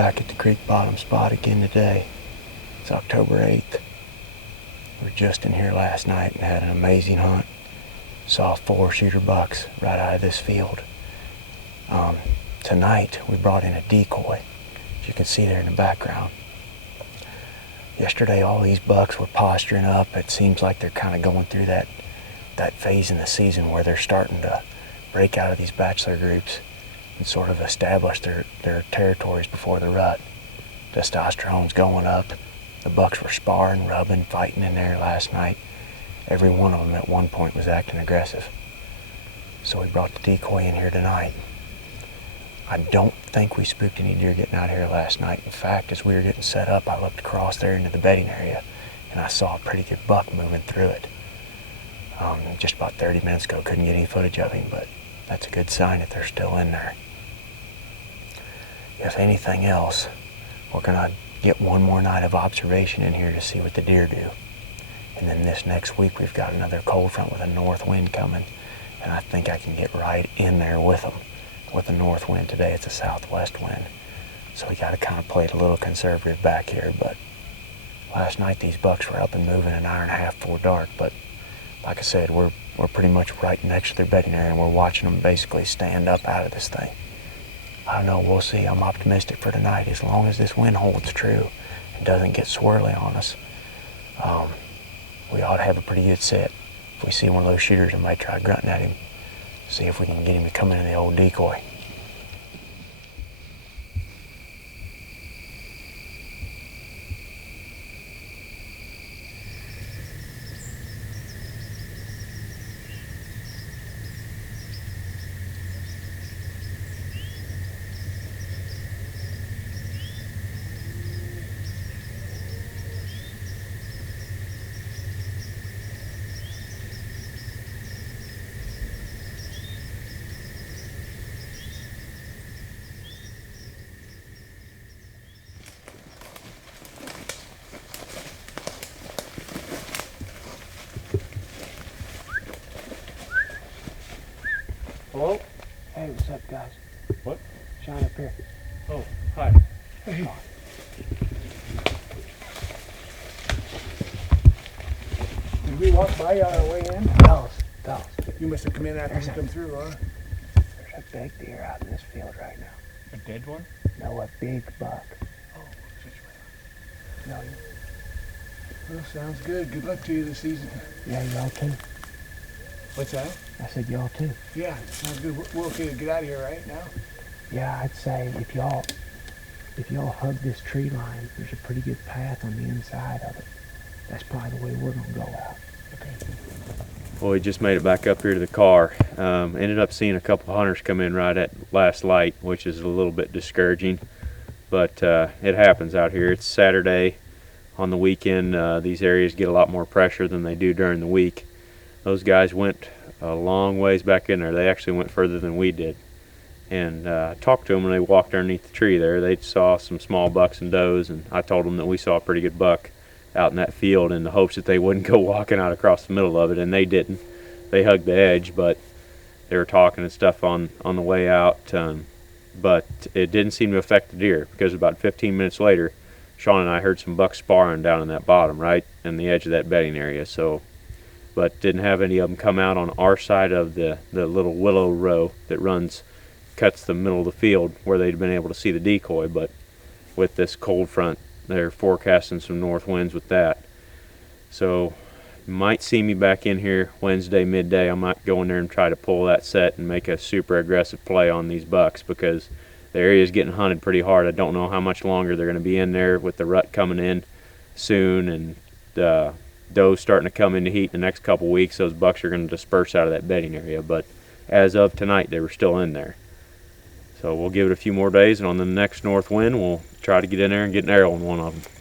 back at the creek bottom spot again today. It's October 8th. We were just in here last night and had an amazing hunt. Saw 4 shooter bucks right out of this field. Tonight we brought in a decoy, as you can see there in the background. Yesterday all these bucks were posturing up. It seems like they're kind of going through that phase in the season where they're starting to break out of these bachelor groups and sort of establish their territories before the rut. Testosterone's going up. The bucks were sparring, rubbing, fighting in there last night. Every one of them at one point was acting aggressive. So we brought the decoy in here tonight. I don't think we spooked any deer getting out here last night. In fact, as we were getting set up, I looked across there into the bedding area and I saw a pretty good buck moving through it. Just about 30 minutes ago, couldn't get any footage of him, but that's a good sign that they're still in there. If anything else, we're gonna get one more night of observation in here to see what the deer do. And then this next week, we've got another cold front with a north wind coming, and I think I can get right in there with them. With the north wind today, it's a southwest wind. So we gotta kind of play it a little conservative back here, but last night these bucks were up and moving an hour and a half before dark, but like I said, we're pretty much right next to their bedding area and we're watching them basically stand up out of this thing. I don't know, we'll see. I'm optimistic for tonight. As long as this wind holds true and doesn't get swirly on us, we ought to have a pretty good set. If we see one of those shooters, I might try grunting at him, see if we can get him to come into the old decoy. Hello? Hey, what's up, guys? What? Sean up here. Oh, hi. Hey. Did we walk by on our way in? Fellas. You must have come in after we come through, huh? There's a big deer out in this field right now. A dead one? No, a big buck. Oh, such No, well, sounds good. Good luck to you this season. yeah, y'all too. What's that? I said y'all too. Yeah, sounds good. We're okay to get out of here right now? Yeah, I'd say if y'all hug this tree line, there's a pretty good path on the inside of it. That's probably the way we're gonna go out. Okay. Well, we just made it back up here to the car. Ended up seeing a couple hunters come in right at last light, which is a little bit discouraging, but it happens out here. It's Saturday. On the weekend, these areas get a lot more pressure than they do during the week. Those guys went a long ways back in there. They actually went further than we did. And I talked to them when they walked underneath the tree there. They saw some small bucks and does, and I told them that we saw a pretty good buck out in that field in the hopes that they wouldn't go walking out across the middle of it, and they didn't. They hugged the edge, but they were talking and stuff on the way out. But it didn't seem to affect the deer, because about 15 minutes later, Sean and I heard some bucks sparring down in that bottom, right in the edge of that bedding area. So, but didn't have any of them come out on our side of the little willow row that cuts the middle of the field where they'd been able to see the decoy. But with this cold front, they're forecasting some north winds with that. So you might see me back in here Wednesday midday. I might go in there and try to pull that set and make a super aggressive play on these bucks, because the area is getting hunted pretty hard. I don't know how much longer they're going to be in there with the rut coming in soon, and does starting to come into heat in the next couple weeks. Those bucks are going to disperse out of that bedding area, but as of tonight, they were still in there. So we'll give it a few more days, and on the next north wind, we'll try to get in there and get an arrow on one of them.